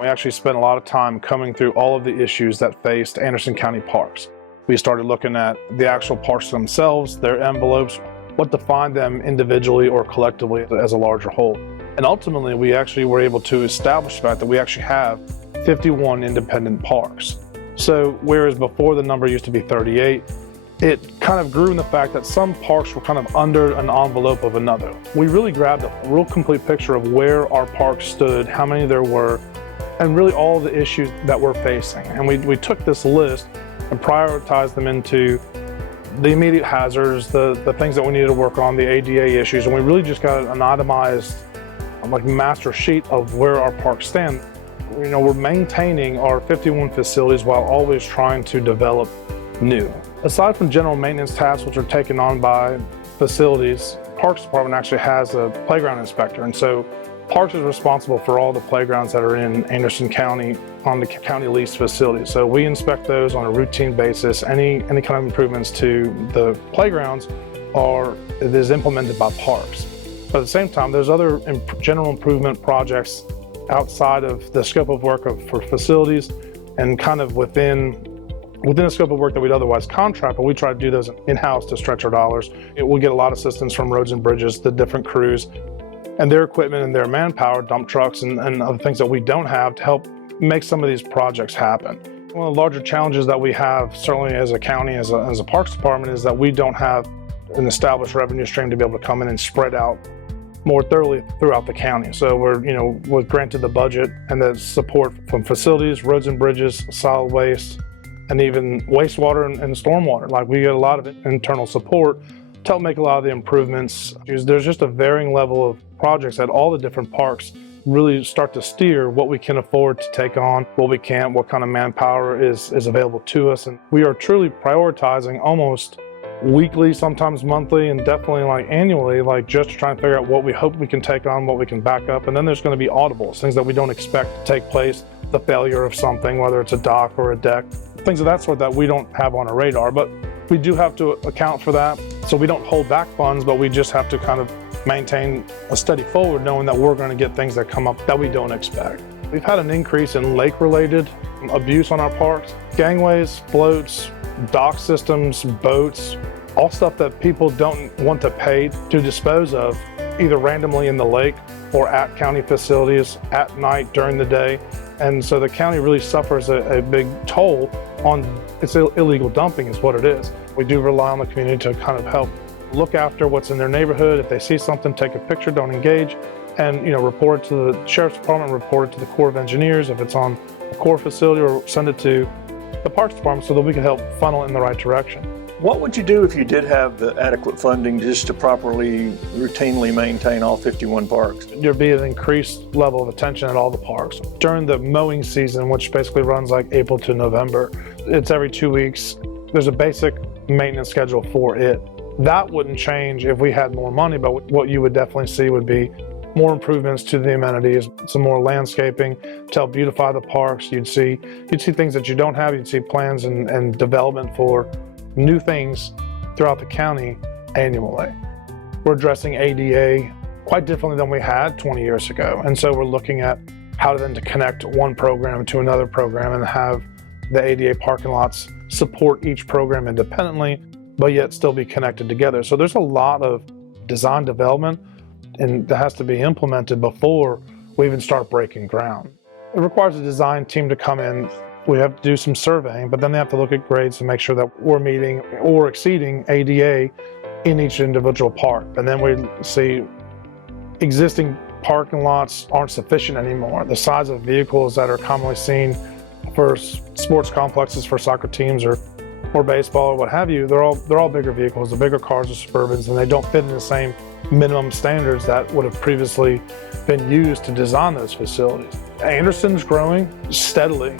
We actually spent a lot of time coming through all of the issues that faced Anderson County parks. We started looking at the actual parks themselves, their envelopes, what defined them individually or collectively as a larger whole. And ultimately, we actually were able to establish the fact that we actually have 51 independent parks. So whereas before the number used to be 38, it kind of grew in the fact that some parks were kind of under an envelope of another. We really grabbed a real complete picture of where our parks stood, how many there were, and really all the issues that we're facing. And we took this list and prioritized them into the immediate hazards, the things that we needed to work on, the ADA issues, and we really just got an itemized like master sheet of where our parks stand. You know, we're maintaining our 51 facilities while always trying to develop new. Aside from general maintenance tasks, which are taken on by facilities, Parks Department actually has a playground inspector. And so Parks is responsible for all the playgrounds that are in Anderson County on the county leased facilities. So we inspect those on a routine basis. Any kind of improvements to the playgrounds is implemented by Parks. But at the same time, there's other general improvement projects outside of the scope of work for facilities and kind of within a scope of work that we'd otherwise contract, but we try to do those in-house to stretch our dollars. We'll get a lot of assistance from Roads and Bridges, the different crews, and their equipment and their manpower, dump trucks and other things that we don't have to help make some of these projects happen. One of the larger challenges that we have, certainly as a county, as a Parks Department, is that we don't have an established revenue stream to be able to come in and spread out more thoroughly throughout the county. So we're granted the budget and the support from facilities, Roads and Bridges, solid waste, and even wastewater and stormwater. Like, we get a lot of internal support to help make a lot of the improvements. There's just a varying level of projects at all the different parks really start to steer what we can afford to take on, what we can't, what kind of manpower is available to us. And we are truly prioritizing almost weekly, sometimes monthly, and definitely like annually, like just trying to figure out what we hope we can take on, what we can back up. And then there's going to be audibles, things that we don't expect to take place, the failure of something, whether it's a dock or a deck, things of that sort that we don't have on our radar. But we do have to account for that. So we don't hold back funds, but we just have to kind of maintain a steady forward, knowing that we're going to get things that come up that we don't expect. We've had an increase in lake-related abuse on our parks, gangways, floats, dock systems, boats, all stuff that people don't want to pay to dispose of, either randomly in the lake or at county facilities at night during the day. And so the county really suffers a big toll on its illegal dumping is what it is. We do rely on the community to kind of help look after what's in their neighborhood. If they see something, take a picture, don't engage, and report it to the Sheriff's Department, report it to the Corps of Engineers if it's on a Corps facility, or send it to the Parks Department so that we can help funnel it in the right direction. What would you do if you did have the adequate funding just to properly, routinely maintain all 51 parks? There'd be an increased level of attention at all the parks. During the mowing season, which basically runs like April to November, it's every 2 weeks. There's a basic maintenance schedule for it. That wouldn't change if we had more money, but what you would definitely see would be more improvements to the amenities, some more landscaping to help beautify the parks. You'd see things that you don't have. You'd see plans and development for new things throughout the county annually. We're addressing ADA quite differently than we had 20 years ago. And so we're looking at how then to connect one program to another program and have the ADA parking lots support each program independently, but yet still be connected together. So there's a lot of design development and that has to be implemented before we even start breaking ground. It requires a design team to come in. We have to do some surveying, but then they have to look at grades to make sure that we're meeting or exceeding ADA in each individual park. And then we see existing parking lots aren't sufficient anymore. The size of vehicles that are commonly seen for sports complexes for soccer teams or baseball or what have you, they're all bigger vehicles, the bigger cars are Suburbans, and they don't fit in the same minimum standards that would have previously been used to design those facilities. Anderson's growing steadily.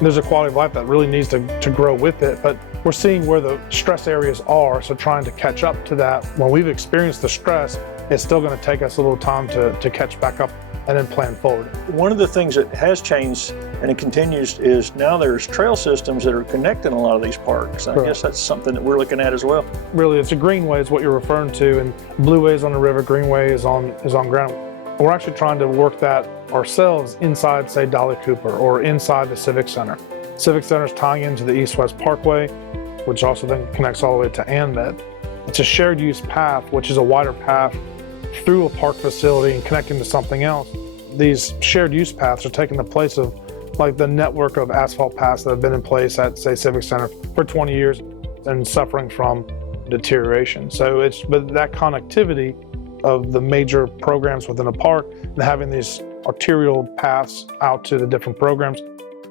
There's a quality of life that really needs to grow with it, but we're seeing where the stress areas are, so trying to catch up to that. When we've experienced the stress, it's still going to take us a little time to catch back up and then plan forward. One of the things that has changed, and it continues, is now there's trail systems that are connecting a lot of these parks. I guess that's something that we're looking at as well. Really, it's a greenway is what you're referring to, and Blueway is on the river, Greenway is on ground. We're actually trying to work that ourselves inside, say, Dolly Cooper or inside the Civic Center. Civic Center is tying into the East-West Parkway, which also then connects all the way to ANMED. It's a shared use path, which is a wider path through a park facility and connecting to something else. These shared use paths are taking the place of like the network of asphalt paths that have been in place at, say, Civic Center for 20 years and suffering from deterioration. So but that connectivity of the major programs within a park and having these arterial paths out to the different programs,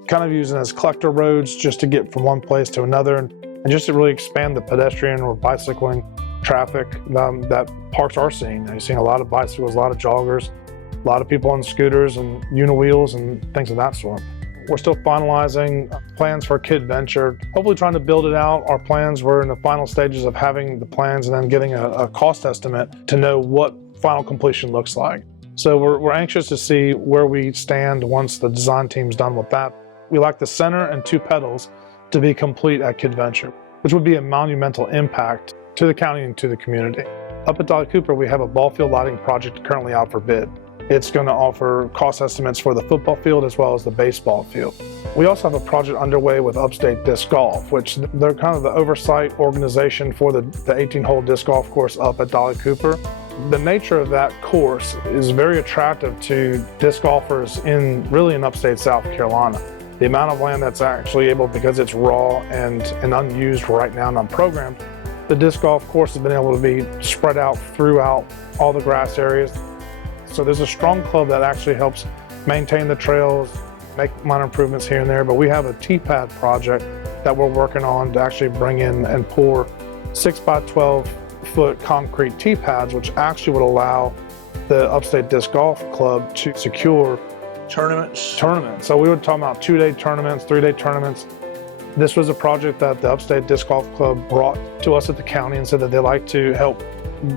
kind of using as collector roads just to get from one place to another and just to really expand the pedestrian or bicycling traffic that parks are seeing. You're seeing a lot of bicycles, a lot of joggers, a lot of people on scooters and uni-wheels and things of that sort. We're still finalizing plans for Kid Venture, hopefully trying to build it out. Our plans, we're in the final stages of having the plans and then getting a cost estimate to know what final completion looks like. So we're anxious to see where we stand once the design team's done with that. We like the center and 2 pedals to be complete at Kid Venture, which would be a monumental impact to the county and to the community. Up at Dolly Cooper, we have a ball field lighting project currently out for bid. It's going to offer cost estimates for the football field as well as the baseball field. We also have a project underway with Upstate Disc Golf, which they're kind of the oversight organization for the 18-hole disc golf course up at Dolly Cooper. The nature of that course is very attractive to disc golfers really in upstate South Carolina. The amount of land that's actually able, because it's raw and unused right now and unprogrammed, the disc golf course has been able to be spread out throughout all the grass areas. So there's a strong club that actually helps maintain the trails, make minor improvements here and there, but we have a T-pad project that we're working on to actually bring in and pour 6 by 12 foot concrete T-pads, which actually would allow the Upstate Disc Golf Club to secure tournaments. So we were talking about 2-day tournaments, 3-day tournaments. This was a project that the Upstate Disc Golf Club brought to us at the county and said that they like to help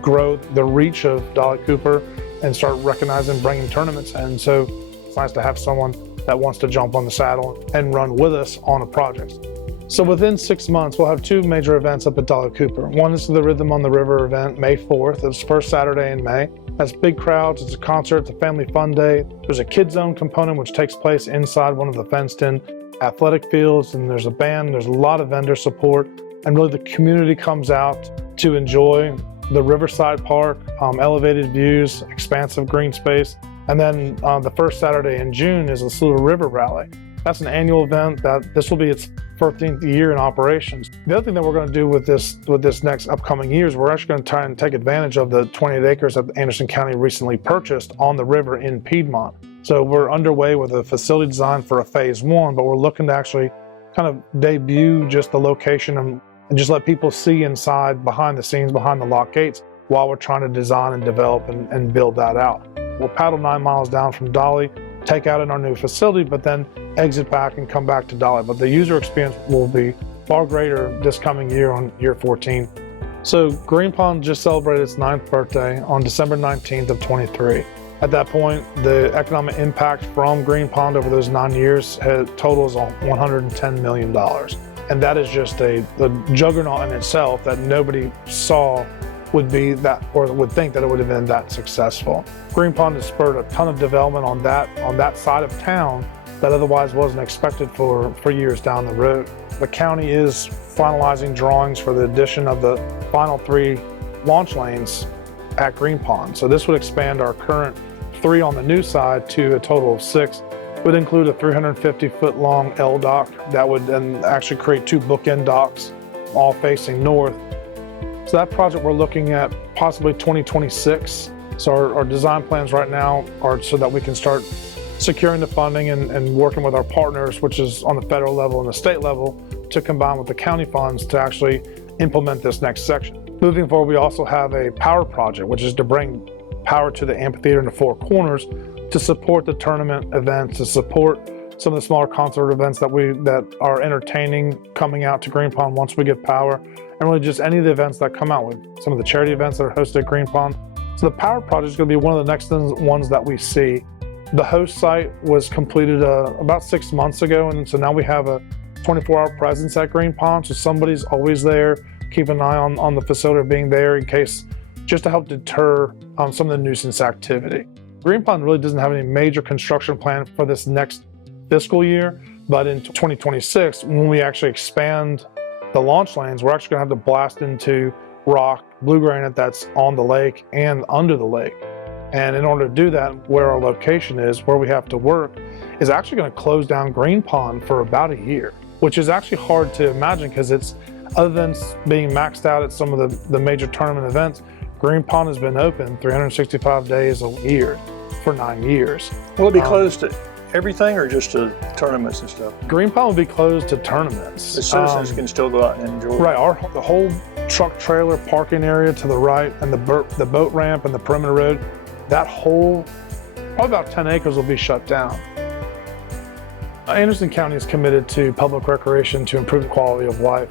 grow the reach of Dolly Cooper and start recognizing bringing tournaments. And so it's nice to have someone that wants to jump on the saddle and run with us on a project. So within 6 months, we'll have 2 major events up at Dolly Cooper. One is the Rhythm on the River event, May 4th. It's the first Saturday in May. That's big crowds, it's a concert, it's a family fun day. There's a kid zone component which takes place inside one of the fenced-in athletic fields, and there's a band, there's a lot of vendor support, and really the community comes out to enjoy the Riverside Park, elevated views, expansive green space. And then the first Saturday in June is the Saluda River Rally. That's an annual event that this will be its 13th year in operations. The other thing that we're going to do with this next upcoming year is we're actually going to try and take advantage of the 28 acres that Anderson County recently purchased on the river in Piedmont. So we're underway with a facility design for a phase 1, but we're looking to actually kind of debut just the location and just let people see inside, behind the scenes, behind the lock gates, while we're trying to design and develop and build that out. We'll paddle 9 miles down from Dolly, take out in our new facility, but then exit back and come back to Dolly. But the user experience will be far greater this coming year on year 14. So Green Pond just celebrated its 9th birthday on December 19th of 23. At that point, the economic impact from Green Pond over those 9 years totals $110 million. And that is just the juggernaut in itself that nobody saw would be that, or would think that it would have been that successful. Green Pond has spurred a ton of development on that side of town that otherwise wasn't expected for years down the road. The county is finalizing drawings for the addition of the final 3 launch lanes at Green Pond. So this would expand our current 3 on the new side to a total of 6. It would include a 350-foot long L dock that would then actually create 2 bookend docks, all facing north. So that project we're looking at possibly 2026. So our design plans right now are so that we can start securing the funding and working with our partners, which is on the federal level and the state level, to combine with the county funds to actually implement this next section. Moving forward, we also have a power project, which is to bring power to the amphitheater in the 4 corners to support the tournament events, to support some of the smaller concert events that are entertaining coming out to Green Pond once we get power, and really just any of the events that come out with some of the charity events that are hosted at Green Pond. So the power project is going to be one of the next ones that we see. The host site was completed about 6 months ago, and so now we have a 24-hour presence at Green Pond, so somebody's always there, keep an eye on the facility being there in case, just to help deter some of the nuisance activity. Green Pond really doesn't have any major construction plan for this next fiscal year, but in 2026, when we actually expand the launch lanes, we're actually gonna have to blast into rock, blue granite that's on the lake and under the lake. And in order to do that, where our location is, where we have to work, is actually gonna close down Green Pond for about a year, which is actually hard to imagine because it's, other than being maxed out at some of the major tournament events, Green Pond has been open 365 days a year for 9 years. Will it be closed to everything or just to tournaments and stuff? Green Pond will be closed to tournaments. The citizens can still go out and enjoy it. Right, the whole truck trailer parking area to the right and the boat ramp and the perimeter road, that whole, probably about 10 acres will be shut down. Anderson County is committed to public recreation to improve the quality of life